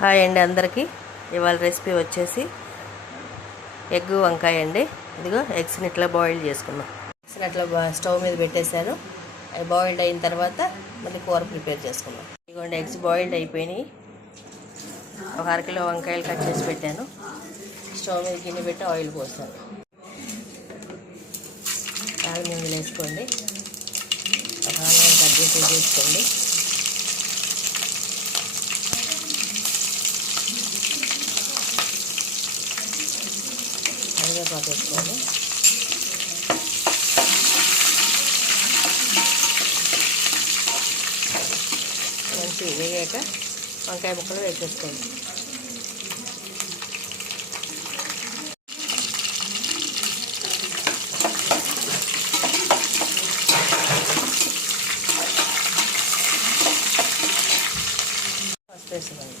Hi అండి అందరికీ. ఇవాళ రెసిపీ వచ్చేసి ఎగ్ వంకాయ అండి. ఇదిగో ఎగ్స్ని ఇట్లా బాయిల్ చేసుకున్నాం. ఎగ్స్ని అట్లా స్టవ్ మీద పెట్టేశాను. అవి బాయిల్డ్ అయిన తర్వాత మళ్ళీ కూర ప్రిపేర్ చేసుకున్నాం. ఇదిగోండి ఎగ్స్ బాయిల్డ్ అయిపోయినాయి. ఒక అరకిలో వంకాయలు కట్ చేసి పెట్టాను. స్టవ్ మీద గిన్నె పెట్టి ఆయిల్ పోసాను. ఆయిల్ ముందు వేసుకోండి. ఒక ఆనియన్ కట్ చేసి వేసుకోండి. కరివేపాకు వేసుకోండి. మంచి వేగాక వంకాయ ముక్కలు వేసేసుకోండి. వేసుకోండి.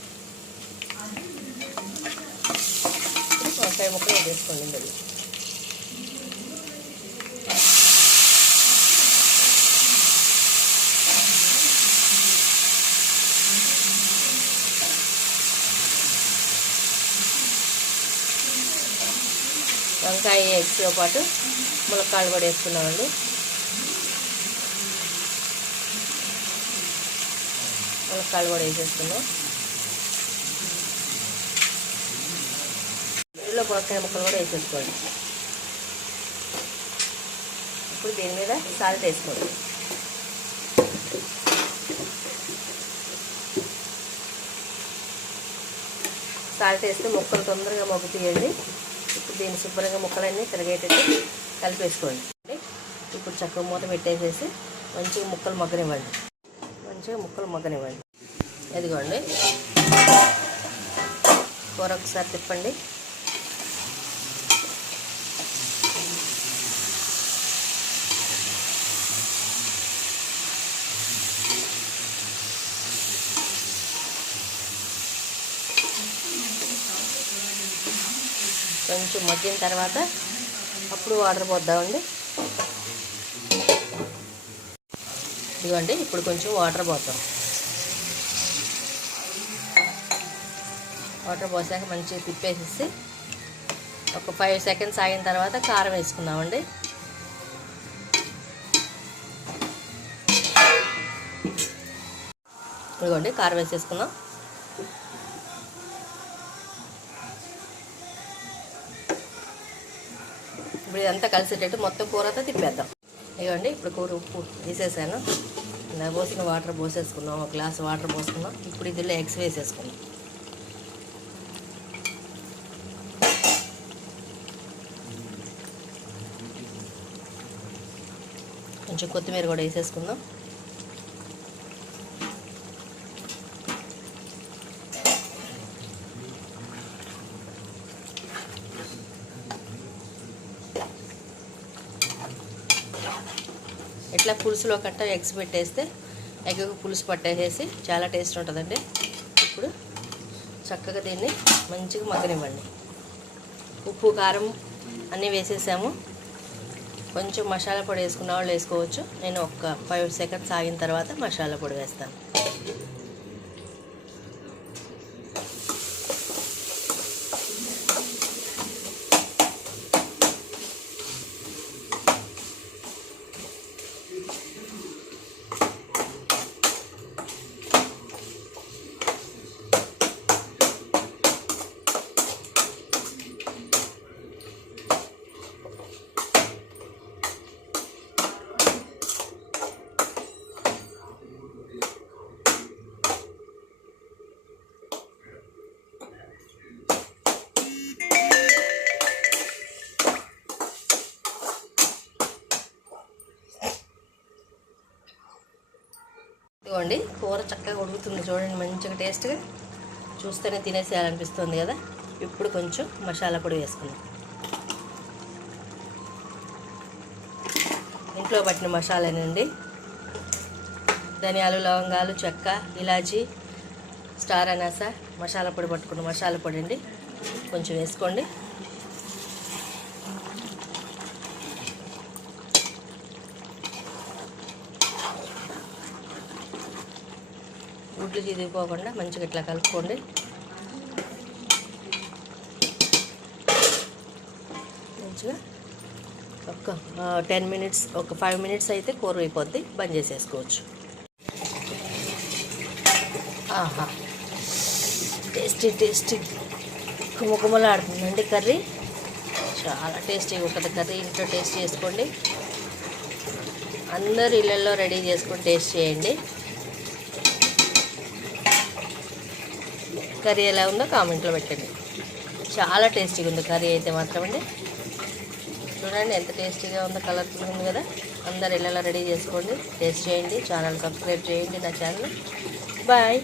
వంకాయ ముక్కలు వేసుకోండి. ఇందులో వంకాయ ఎగ్స్తో పాటు ములక్కాళ్ళు కూడా వేసుకున్నామండి. ములక్కాళ్ళు కూడా వేసేసుకున్నాం. ఇందులో ములక్కాయ ముక్కలు కూడా వేసేసుకోండి. ఇప్పుడు దీని మీద సాల్ట్ వేసుకోండి. సాల్ట్ వేస్తే ముక్కలు తొందరగా మగ్గుతాయండి. ఇప్పుడు దీన్ని శుభ్రంగా ముక్కలన్నీ తిరిగేటట్టు కలిపేసుకోండి. ఇప్పుడు చక్కగా మూత పెట్టేసేసి మంచిగా ముక్కలు మగ్గనివ్వండి. ఎదిగోండి కూర ఒకసారి తిప్పండి. కొంచెం మగ్గిన తర్వాత అప్పుడు వాటర్ పోద్దామండి. ఇదిగోండి ఇప్పుడు కొంచెం వాటర్ పోతాం. వాటర్ పోసాక మంచిగా తిప్పేసేసి ఒక 5 సెకండ్స్ ఆగిన తర్వాత కారం వేసుకుందామండి. ఇదిగోండి కారం వేసేసుకుందాం. ఇప్పుడు ఇదంతా కలిసేటట్టు మొత్తం కూరతో తిప్పేద్దాం. ఇదిగోండి ఇప్పుడు కూర ఉప్పు వేసేసాను. ఇలా పోసిన వాటర్ పోసేసుకున్నాం. ఒక గ్లాస్ వాటర్ పోసుకున్నాం. ఇప్పుడు ఇందులో ఎగ్స్ వేసేసుకున్నాం. కొంచెం కొత్తిమీర కూడా వేసేసుకుందాం. ఇట్లా పులుసులో కట్ట ఎగ్స్ పెట్టేస్తే ఎగ్గు పులుసు పట్టేసేసి చాలా టేస్ట్ ఉంటుందండి. ఇప్పుడు చక్కగా దీన్ని మంచిగా మగ్గనివ్వండి. ఉప్పు కారం అన్నీ వేసేసాము. కొంచెం మసాలా పొడి వేసుకున్న వాళ్ళు వేసుకోవచ్చు. నేను ఒక 5 సెకండ్స్ ఆగిన తర్వాత మసాలా పొడి వేస్తాను. ఇదిగోండి కూర చక్కగా ఉడుకుతుంది చూడండి. మంచిగా టేస్ట్గా చూస్తేనే తినేసేయాలనిపిస్తుంది కదా. ఇప్పుడు కొంచెం మసాలా పొడి వేసుకున్నాం. ఇంట్లో పట్టిన మసాలానండి. ధనియాలు, లవంగాలు, చెక్క, ఇలాచీ, స్టార్ అనాస మసాలా పొడి పట్టుకున్న మసాలా పొడి అండి. కొంచెం వేసుకోండి. గుడ్లు చిదిగిపోకుండా మంచిగా ఇట్లా కలుపుకోండి. మంచిగా ఒక 10 మినిట్స్, ఒక 5 మినిట్స్ అయితే కూర అయిపోద్ది. బంద్ చేసేసుకోవచ్చు. ఆహా, టేస్టీ టేస్టీ కుమకుమలాడుతుందండి కర్రీ. చాలా టేస్టీగా ఉంటుంది కర్రీ. ఇంట్లో టేస్ట్ చేసుకోండి. అందరు ఇళ్ళల్లో రెడీ చేసుకొని టేస్ట్ చేయండి. కర్రీ ఎలా ఉందో కామెంట్లో పెట్టండి. చాలా టేస్టీగా ఉంది కర్రీ అయితే మాత్రం అండి. చూడండి ఎంత టేస్టీగా ఉందో, కలర్ఫుల్గా ఉంది కదా. అందరు ఇళ్ళల్లో రెడీ చేసుకోండి, టేస్ట్ చేయండి. ఛానల్ సబ్స్క్రైబ్ చేయండి నా ఛానల్. బాయ్.